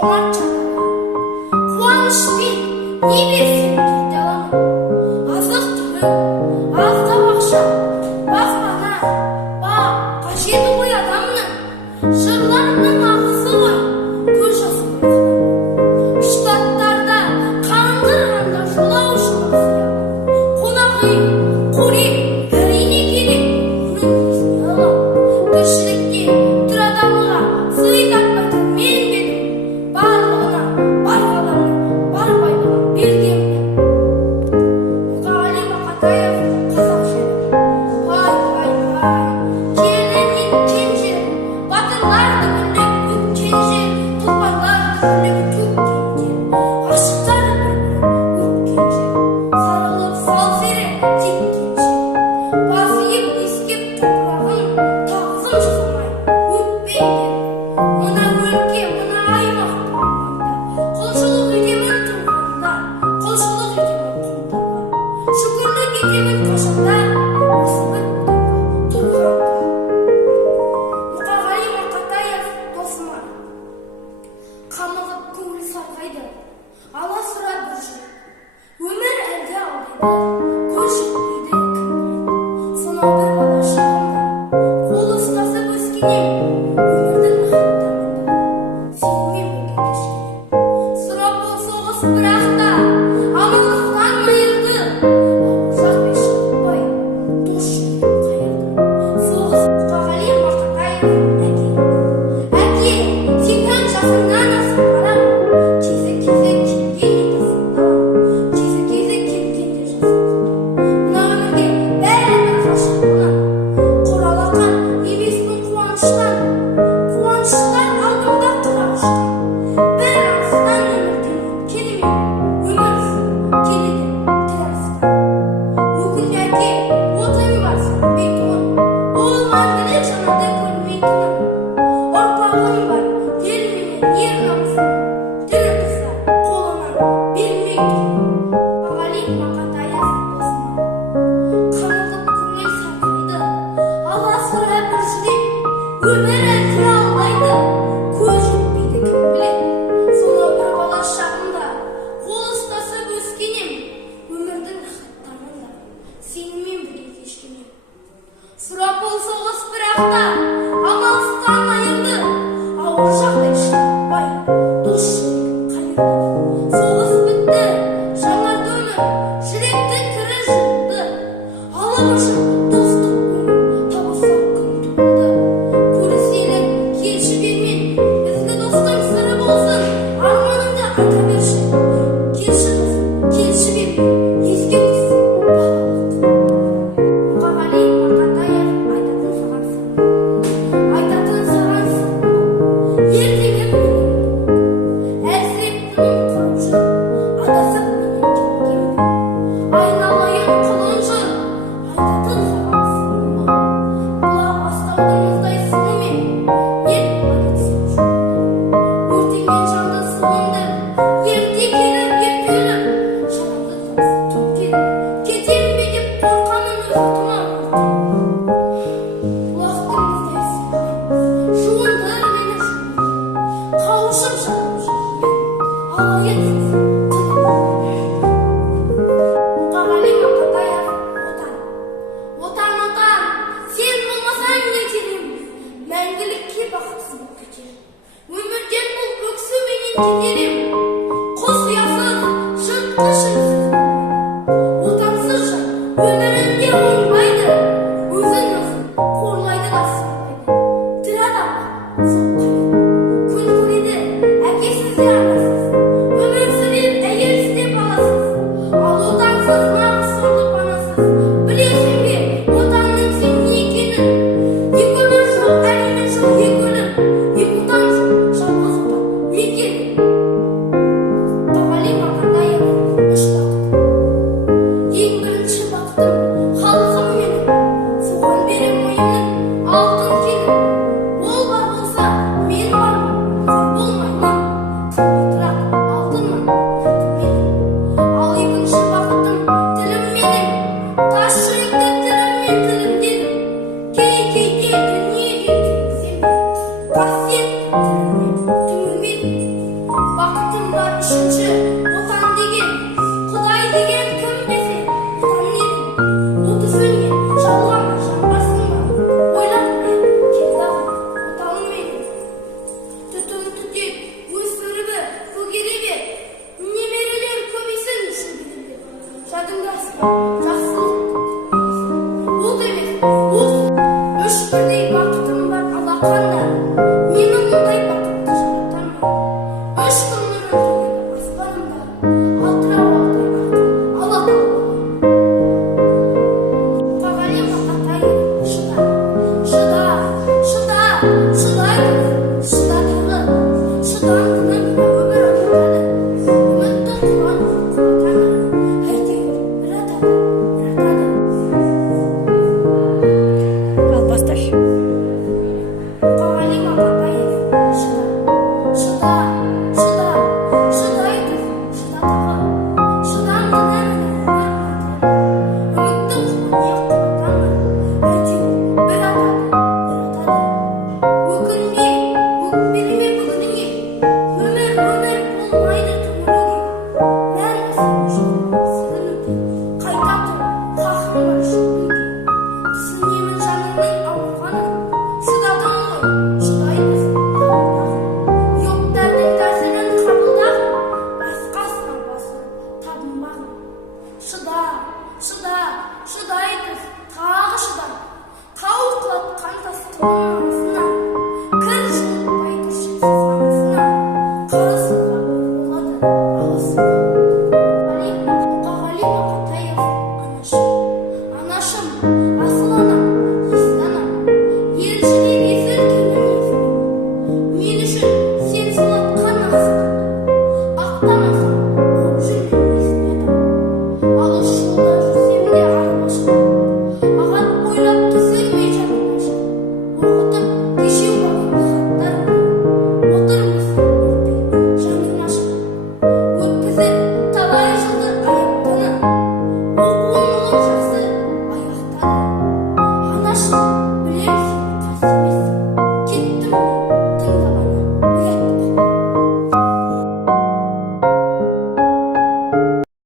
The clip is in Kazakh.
жомарт жанға, қуанышпен не берсем кете аламын. Азық-түлік, аздап ақша, баспана, қажеті ғой адамның, жырларының ақысы ғой көз жасым қылып. Штаттарда қаңғырғанда жолаушылар сияды, қонақ үй, қорек әрине керек, мұның несіне алам. Тіршілікте тірі адамға сый таппайтын мен бедім, барлығына бар ғаламның бар байлығын бергенмін. Мұқағали Мақатаев, қазақ жері. Жерінен еткен жер, батырларды бүрлеп өткен жер, тұлпарларды бүрлеп төккен жер, ғашықтары бір-бірін өткен жер, сарылып сал сере теккен жер, бас иіп иіскеп топырағын тағзым жасамай өтпейді. Мына өлке, мына аймақ болғанда, құлшылық етемін тұрғанда, құлшылық етемін құлдарға, шүкірлік етемін қашанда, осы бір тұрғанда. Мұқағали Мақатаев досыма, қамығып көңіл сарғайды, аласұра бір жыл, өмір әлде алдайды, көз жетпейді кім біледі. Сонау бір бала шағымда, қол ұстасып өскенем, өмірдің хаттарында, сенімен бірге кешкенем. Сұрапыл соғыс бірақта, амандықтан айырды, ұзақ бес шықпай, дос жүрегін қайырды. Соғыс. Мұқағали Мақатаев әке, сенің жасыңнан асып барам, кезек-кезек келгенде тасыңдалам, кезек-кезек келгенде жасыңдалам. Мына өмірге бәрібір ғашық болам, құралақан емеспін қуаныштан, қуаныштан алдымда қыра ұшқан, бір арыстан өмірден өткенімен, өмірсің келеді тіл арыстан. Өкінді әке, отың бар сөнбейтұғын, ол мәңгілік жанады көрмейтұғын. Ұрпағың бар, ел менен ер намысын, тірі тұрса қолынан бермейтұғын. Мұқағали Мақатаев досыма, қамығып көңіл сарғайды, аласұра бір жүрек, өмір әлде алдайды, көз жетпейді кім біледі. Сонау бір бала шағымда, қол ұстасып өскенем, өмірдің хаттарында, сенімен бірге кешкенем. Сұрапыл соғыс бірақта, амалсыздан айырды, ауыр жағдай шықпай, дос жүрегін қайырды. Соғыс бітті, жаңарды өмір, жүректі тірі жылды, алып ұшып достық көңіл, табысар күн туылды. Көріселік келші бермен, ізгі достың сыры болсын, арманыңды айта берші. Келші досым, келші бермен, еске түссін балалық. Мұқағали Мақатаев айтатын саған сырым, айтатын саған сырым бұл, ертеңім менің, әлсіреп күнім құрып жүр, адасып менен кеткем бе, айналайын құлын жыр, айтатын саған сырым бұл. Бұлақ астаудың мұздай суымен, ел бола кетсем жолымда, өртенген жанды суымды, ерте келіп, ерте өліп, жанымды тынысы төңкеріп, кетем бе деп қорқамын өз ұтыма өртеніп. Уақыттың мұздай суымен, жуындыр мені жуындыр, қауышып жаным жүрегімен, алайын сенсің тіліммен. Мұқағали Мақатаев, отан. Отан, отан, сен болмасаң қайтер ем, мәңгілікке бақытсыз болып кетер. Өмірден бұл өксуменен кетер ем, құс ұясыз, жыртқыш үнсіз болмайды. Отансыз жан өмірінде оңбайды, өзін-өзін қорлайды да сынбайды. Тірі адамға соққайды, күн көреді әкесіз де анасыз, өмір сүрер әйелсіз де баласыз, ал отансыз нағыз сорлы панасыз. Білесің бе отанның сен не екенін? Екі өмір жоқ, әлемі жоқ, екі өлім, екі отан жоқ, жалғыз отан екенін. Мұқағали Мақатаев, үш бақыт. Ең бірінші бақытым халқым менің, соған берем ойымның алтын келін. Ол бар болса мен бармын, қор болмаймын, кім отырақ алтынмын, алтын менің. Ал екінші бақытым тілім менің, тас жүректі тіліммен тілімдедім. Кей-кейде дүниеге тигіземін, қасиетті тіліммен түңілмедім.